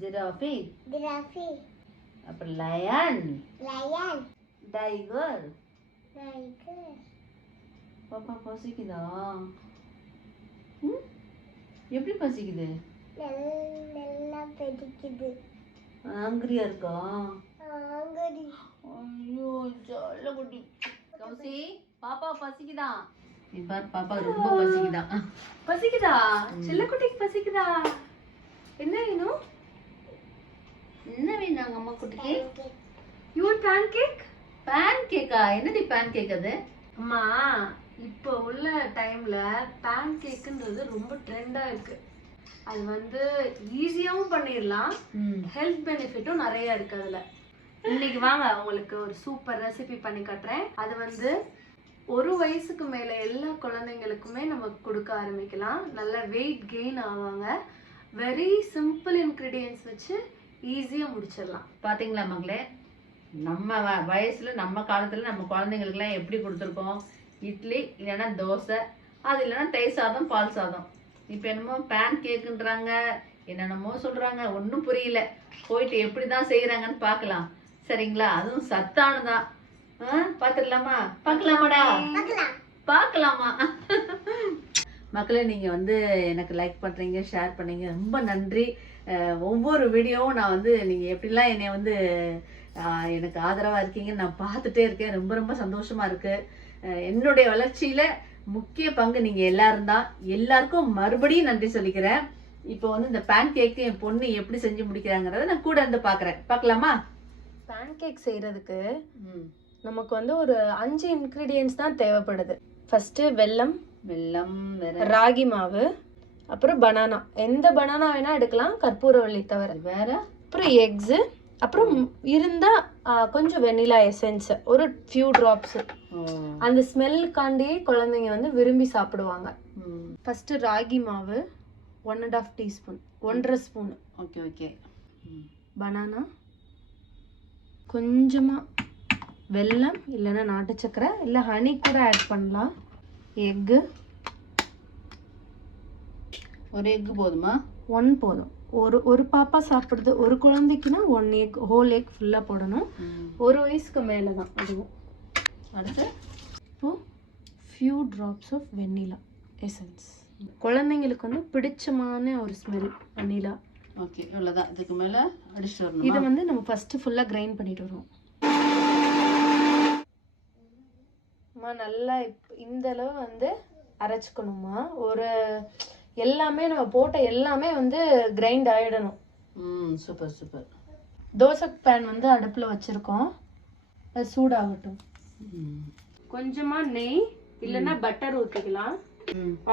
Giraffe. அப்புறம் lion. Tiger. பாப்பா பசிக்குதா? எப்படி பசிக்குது? நல்லா பசிக்குது. ஆங்கிரியா இருக்கா? ஐயோ ஜல்லகுட்டி. கௌசி பாப்பா பசிக்குதா? இப்பார் பாப்பா ரொம்ப பசிக்குதா? பசிக்குதா? செல்லக்குட்டிக்கு பசிக்குதா? என்ன வேணும்? என்ன வேணும் அம்மா குட்டிக்கு? You want pancake? பேன்கேக்கா? என்னடி பேன்கேக் அது? அம்மா இப்போ உள்ள டைம்ல பேன்கேக்குன்றது ரொம்ப ட்ரெண்டா இருக்கு. அது வந்து ஈஸியாவும் பண்ணிடலாம், ஹெல்த் பெனிஃபிட்டும் நிறைய இருக்கு அதுல. இன்னைக்கு வாங்க உங்களுக்கு ஒரு சூப்பர் ரெசிபி பண்ணி காட்டுறேன். அது வந்து 1 வயசுக்கு மேல எல்லா குழந்தைங்களுக்குமே நம்ம கொடுக்க ஆரம்பிக்கலாம். நல்ல வெயிட் கெயின் ஆவாங்க. வெரி சிம்பிள் இன்கிரீடியன்ஸ் வச்சு ஈஸியா முடிச்சிடலாம். பாத்தீங்களா மகளே, நம்ம வயசுல நம்ம காலத்துல நம்ம குழந்தைங்களுக்குலாம் எப்படி கொடுத்துருக்கோம்? இட்லி இல்லைன்னா தோசை, அது இல்லைன்னா தயிர் சாதம் பால் சாதம். இப்போ என்னமோ பேன் கேக்குன்றாங்க, என்னென்னமோ சொல்றாங்க, ஒன்றும் புரியல. போயிட்டு எப்படி தான் செய்யறாங்கன்னு பார்க்கலாம் சரிங்களா? அதுவும் சத்தானதான். பார்த்துடலாமா? பார்க்கலாமாடா? பார்க்கலாமா? மக்களே, நீங்கள் வந்து எனக்கு லைக் பண்ணுறீங்க, ஷேர் பண்ணீங்க, ரொம்ப நன்றி. ஒவ்வொரு வீடியோவும் நான் வந்து நீங்கள் எப்படிலாம் என்னை வந்து எனக்கு ஆதரவாக இருக்கீங்கன்னு நான் பார்த்துட்டே இருக்கேன். ரொம்ப ரொம்ப சந்தோஷமாக இருக்குது. என்னுடைய வளர்ச்சியில் முக்கிய பங்கு நீங்கள் எல்லாரும் தான். எல்லாருக்கும் மறுபடியும் நன்றி சொல்லிக்கிறேன். இப்போ வந்து இந்த பேன் கேக்கு என் பொண்ணு எப்படி செஞ்சு முடிக்கிறாங்கிறத நான் கூட இருந்து பார்க்குறேன். பார்க்கலாமா? பேன் கேக் செய்கிறதுக்கு நமக்கு வந்து ஒரு 5 இன்க்ரீடியன்ஸ் தான் தேவைப்படுது. ஃபஸ்ட்டு வெல்லம், ராகி மாவு, அப்புறம் பனானா. எந்த பனானா வேணால் எடுக்கலாம், கற்பூரவள்ளி தவிர. வேற அப்புறம் எக்ஸு, அப்புறம் இருந்தால் கொஞ்சம் வெண்ணிலா எசன்ஸ், ஒரு ஃபியூ ட்ராப்ஸு. அந்த ஸ்மெல்லுக்காண்டி குழந்தைங்க வந்து விரும்பி சாப்பிடுவாங்க. ஃபஸ்ட்டு ராகி மாவு 1.5 teaspoon, 1.5 spoon. Okay okay. Banana, கொஞ்சமாக வெல்லம் இல்லைன்னா நாட்டு சக்கரை இல்லை ஹனி கூட ஆட் பண்ணலாம். எக்கு, ஒரு எக்கு போதுமா? 1 போதும். ஒரு பாப்பா சாப்பிடுறது, ஒரு குழந்தைக்குன்னா 1 எக், ஹோல் எக் ஃபுல்லாக போடணும். 1 வயசுக்கு மேலே தான் அதுவும். அடுத்து இப்போ few drops of vanilla essence. குழந்தைங்களுக்கு வந்து பிடிச்சமான ஒரு ஸ்மெல் வெண்ணிலா. ஓகே, இவ்வளோதான். இதுக்கு மேலே அடிச்சுட்டு வரணும். இதை வந்து நம்ம ஃபஸ்ட்டு ஃபுல்லாக கிரைண்ட் பண்ணிட்டு வருவோம். நல்லா இந்த அளவு வந்து அரைச்சிக்கணுமா. ஒரு எல்லாமே நம்ம போட்ட எல்லாமே வந்து கிரைண்ட் ஆயிடணும். Super super. தோசை பேன் வந்து அடுப்பில் வச்சுருக்கோம், அது சூடாகட்டும். கொஞ்சமாக நெய் இல்லைன்னா பட்டர் ஊற்றிக்கலாம்.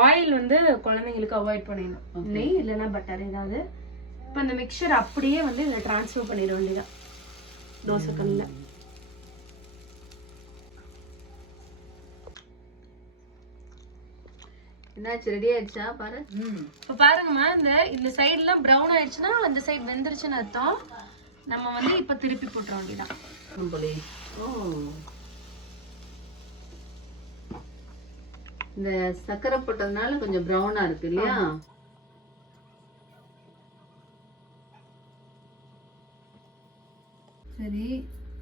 ஆயில் வந்து குழந்தைங்களுக்கு அவாய்ட் பண்ணிடணும். நெய் இல்லைன்னா பட்டர் ஏதாவது. இப்போ இந்த மிக்சர் அப்படியே வந்து இதில் ட்ரான்ஸ்ஃபர் பண்ணிட வேண்டியதான் தோசைக்கல்லில். என்னாச்சு, ரெடி ஆயிடுச்சா பாரு. இப்போ பாருங்கம்மா, இந்த சைடுலாம் ப்ரௌன் ஆயிடுச்சுன்னா அந்த சைடு வெந்துருச்சுன்னு அர்த்தம். நம்ம வந்து இப்போ திருப்பி போட்டுற வேண்டியதான். இந்த சக்கரை போட்டதுனால கொஞ்சம் ப்ரௌனா இருக்கு இல்லையா? சரி,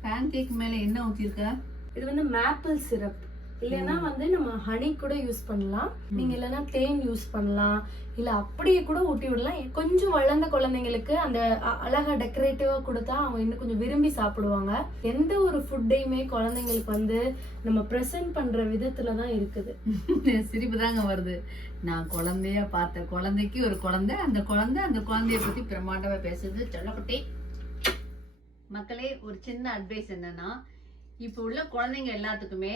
பேன் கேக் மேல என்ன ஊத்திருக்க? இது வந்து மேப்பிள் சிரப், இல்லைன்னா வந்து நம்ம ஹனி கூட யூஸ் பண்ணலாம். நீங்க இல்லைன்னா தேன் யூஸ் பண்ணலாம், இல்ல அப்படியே கூட ஊட்டி விடலாம். கொஞ்சம் வளர்ந்த குழந்தைங்களுக்கு அந்த அழகா டெக்கரேட்டிவா கொடுத்தா அவங்க இன்னும் கொஞ்சம் விரும்பி சாப்பிடுவாங்க. எந்த ஒரு ஃபுட்டையுமே குழந்தைங்களுக்கு வந்து நம்ம ப்ரெசென்ட் பண்ற விதத்துலதான் இருக்குது. சிரிப்பு தாங்க வருது. நான் குழந்தைய பார்த்த குழந்தைக்கு ஒரு குழந்தை, அந்த குழந்தைய பத்தி பிரமாண்டமா பேசுறது. சொல்லப்பட்டே மக்களே, ஒரு சின்ன அட்வைஸ் என்னன்னா, இப்போ உள்ள குழந்தைங்க எல்லாத்துக்குமே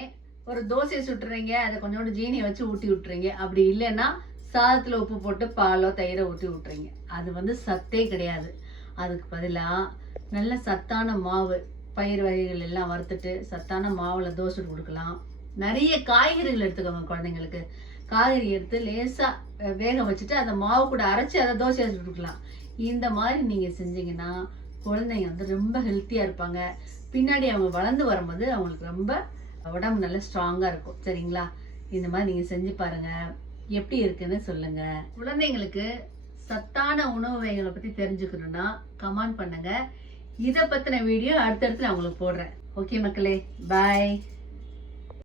ஒரு தோசையை சுட்டுறீங்க, அதை கொஞ்சோண்டு ஜீனியை வச்சு ஊட்டி விட்டுறீங்க. அப்படி இல்லைன்னா சாதத்தில் உப்பு போட்டு பாலோ தயிரை ஊட்டி விட்டுறீங்க. அது வந்து சத்தே கிடையாது. அதுக்கு பதிலாக நல்ல சத்தான மாவு, பயிர் வகைகள் எல்லாம் வறுத்துட்டு சத்தான மாவில் தோசை கொடுக்கலாம். நிறைய காய்கறிகள் எடுத்துக்கோங்க. குழந்தைங்களுக்கு காய்கறி எடுத்து லேசாக வேக வச்சுட்டு அந்த மாவு கூட அரைச்சி அதை தோசையை சுட்டு கொடுக்கலாம். இந்த மாதிரி நீங்கள் செஞ்சீங்கன்னா குழந்தைங்க வந்து ரொம்ப ஹெல்த்தியாக இருப்பாங்க. பின்னாடி அவங்க வளர்ந்து வரும்போது அவங்களுக்கு ரொம்ப உடம்பு நல்லா ஸ்ட்ராங்காக இருக்கும். சரிங்களா? இந்த மாதிரி நீங்கள் செஞ்சு பாருங்கள், எப்படி இருக்குன்னு சொல்லுங்கள். குழந்தைங்களுக்கு சத்தான உணவு வகைகளை பத்தி தெரிஞ்சுக்கணும்னா கமெண்ட் பண்ணுங்க. இதை பத்தின வீடியோ அடுத்தடுத்து நான் உங்களுக்கு போடுறேன். ஓகே மக்களே, பாய்.